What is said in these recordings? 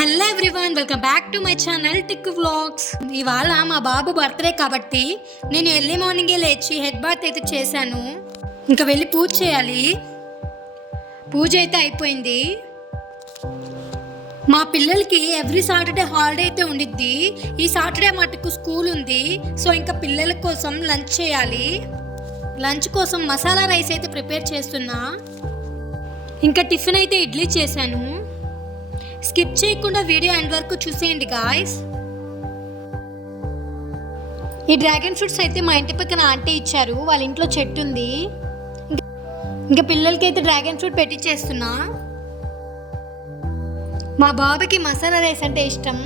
Hello everyone, welcome back to my channel tick vlogs. ఇవాళ మా బాబు birthday కాబట్టి నేను ఎర్లీ మార్నింగే లేచి హెడ్ బాత్ అయితే చేశాను. ఇంకా వెళ్ళి పూజ చేయాలి. పూజ అయితే అయిపోయింది. మా పిల్లలకి ఎవ్రీ సాటర్డే హాలిడే అయితే ఉండిద్ది. ఈ సాటర్డే మటుకు స్కూల్ ఉంది. సో ఇంకా పిల్లల కోసం లంచ్ చేయాలి. లంచ్ కోసం మసాలా రైస్ అయితే ప్రిపేర్ చేస్తున్నా. ఇంకా టిఫిన్ అయితే ఇడ్లీ చేశాను. స్కిప్ చేయకుండా వీడియో ఎండ్ వరకు చూసేయండి గాయ్స్. ఈ డ్రాగన్ ఫ్రూట్స్ అయితే మా ఇంటి పక్కన ఆంటీ ఇచ్చారు. వాళ్ళ ఇంట్లో చెట్టు ఉంది. ఇంకా పిల్లలకి అయితే డ్రాగన్ ఫ్రూట్ పెట్టించేస్తున్నా. మా బాబుకి మసాలా రైస్ అంటే ఇష్టం.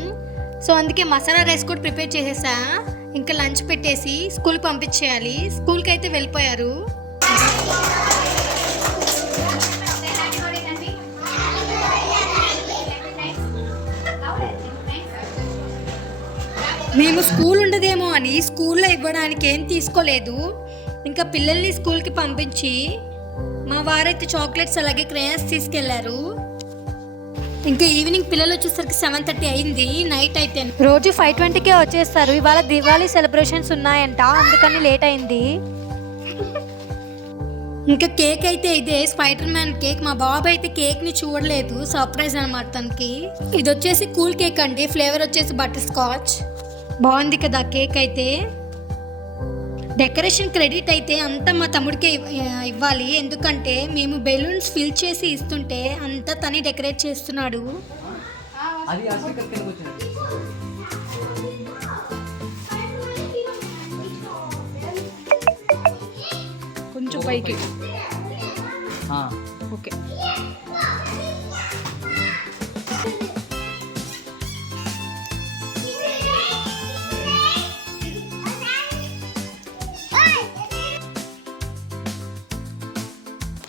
సో అందుకే మసాలా రైస్ కూడా ప్రిపేర్ చేసేసా. ఇంకా లంచ్ పెట్టేసి స్కూల్కి పంపించేయాలి. స్కూల్కి అయితే వెళ్ళిపోయారు. మేము స్కూల్ ఉండదేమో అని స్కూల్లో ఇవ్వడానికి ఏం తీసుకోలేదు. ఇంకా పిల్లల్ని స్కూల్కి పంపించి మా వారైతే చాక్లెట్స్ అలాగే క్రేయన్స్ తీసుకెళ్లారు. ఇంకా ఈవినింగ్ పిల్లలు వచ్చేసరికి 7:30 అయింది. నైట్ అయితే రోజు 5:20కే వచ్చేస్తారు. ఇవాళ దివాళీ సెలబ్రేషన్స్ ఉన్నాయంట, అందుకని లేట్ అయింది. ఇంకా కేక్ అయితే ఇదే స్పైడర్ మ్యాన్ కేక్. మా బాబు అయితే కేక్ని చూడలేదు, సర్ప్రైజ్ అనమాట తనకి. ఇది వచ్చేసి కూల్ కేక్ అండి. ఫ్లేవర్ వచ్చేసి బటర్ స్కాచ్. బాగుంది కదా కేక్ అయితే. డెకరేషన్ క్రెడిట్ అయితే అంతా మా తమ్ముడికే ఇవ్వాలి. ఎందుకంటే మేము బెలూన్స్ ఫిల్ చేసి ఇస్తుంటే అంతా తనే డెకరేట్ చేస్తున్నాడు. కొంచెం పైకి ఓకే.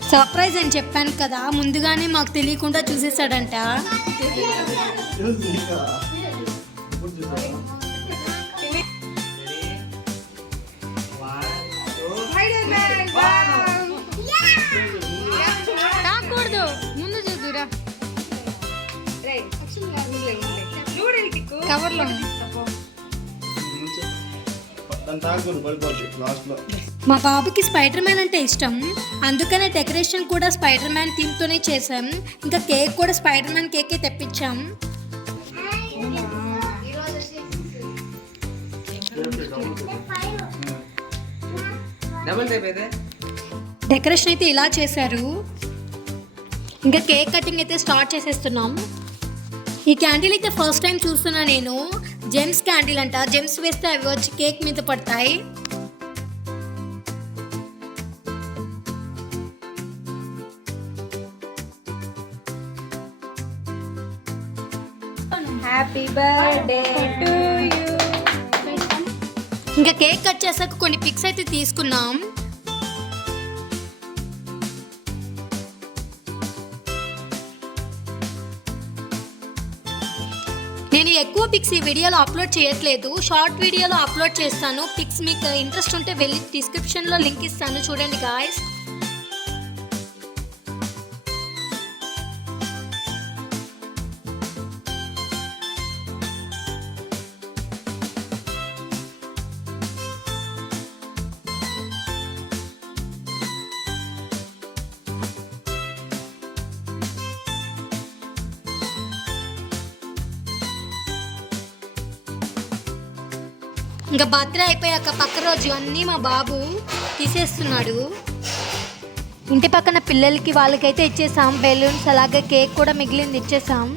సర్ప్రైజ్ అని చెప్పాను కదా, ముందుగానే మాకు తెలియకుండా చూసేసాడంట. రాకూడదు, ముందు చూద్దురా. కవర్లో మా బాబుకి స్పైడర్ మ్యాన్ అంటే ఇష్టం. అందుకనే డెకరేషన్ కూడా స్పైడర్ మ్యాన్ థీమ్తోనే చేసాం. ఇంకా కేక్ కూడా స్పైడర్ మ్యాన్ కేకే తెప్పించాం. డెకరేషన్ అయితే ఇలా చేశారు. ఇంకా కేక్ కటింగ్ అయితే స్టార్ట్ చేసేస్తున్నాం. ఈ క్యాండిల్ అయితే ఫస్ట్ టైం చూస్తున్నా నేను. జెమ్స్ క్యాండిల్ అంట. జెమ్స్ వేస్తే అవి వచ్చి కేక్ మీద పడతాయి. Happy birthday to you. ఇంకా కేక్ కట్ చేసాక కొన్ని పిక్స్ అయితే తీసుకున్నాం. నేను ఎక్కువ పిక్స్ ఈ వీడియోలో అప్లోడ్ చేయట్లేదు, షార్ట్ వీడియోలో అప్లోడ్ చేస్తాను. పిక్స్ మీకు ఇంట్రెస్ట్ ఉంటే వెళ్ళి డిస్క్రిప్షన్లో లింక్ ఇస్తాను, చూడండి గాయ్స్. ఇంకా బర్త్డే అయిపోయాక పక్క రోజు అన్నీ మా బాబు తీసేస్తున్నాడు. ఇంటి పక్కన పిల్లలకి వాళ్ళకైతే ఇచ్చేసాం. బెలూన్స్ అలాగే కేక్ కూడా మిగిలింది ఇచ్చేసాం.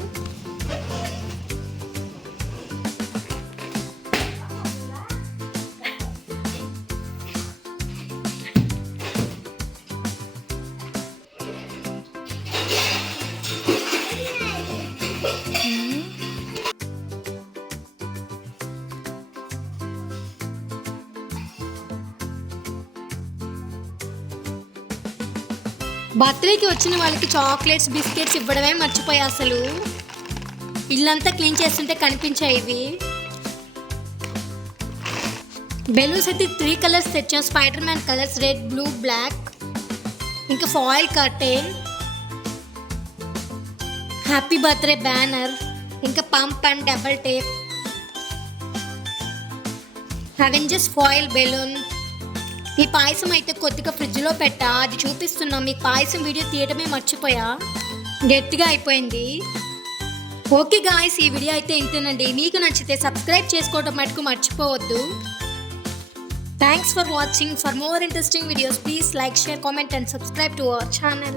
బర్త్డేకి వచ్చిన వాళ్ళకి చాక్లెట్స్ బిస్కెట్స్ ఇవ్వడమే మర్చిపోయా. అసలు ఇల్లంతా క్లీన్ చేస్తుంటే కనిపించాయి ఇవి. బెలూన్స్ అయితే 3 కలర్స్ తెచ్చాం. Spider Man colours red, blue, black. ఇంకా foil curtain, happy birthday banner, ఇంకా pump and double tape, Avengers foil balloon. ఈ పాయసం అయితే కొద్దిగా ఫ్రిడ్జ్లో పెట్టా, అది చూపిస్తున్నా. మీకు పాయసం వీడియో తీయడమే మర్చిపోయా, గట్టిగా అయిపోయింది. ఓకే గాయ్స్, ఈ వీడియో అయితే ఇంతేనండి. మీకు నచ్చితే సబ్స్క్రైబ్ చేసుకోవడం మటుకు మర్చిపోవద్దు. Thanks for watching. For more interesting videos, please like, share, comment and subscribe to our channel.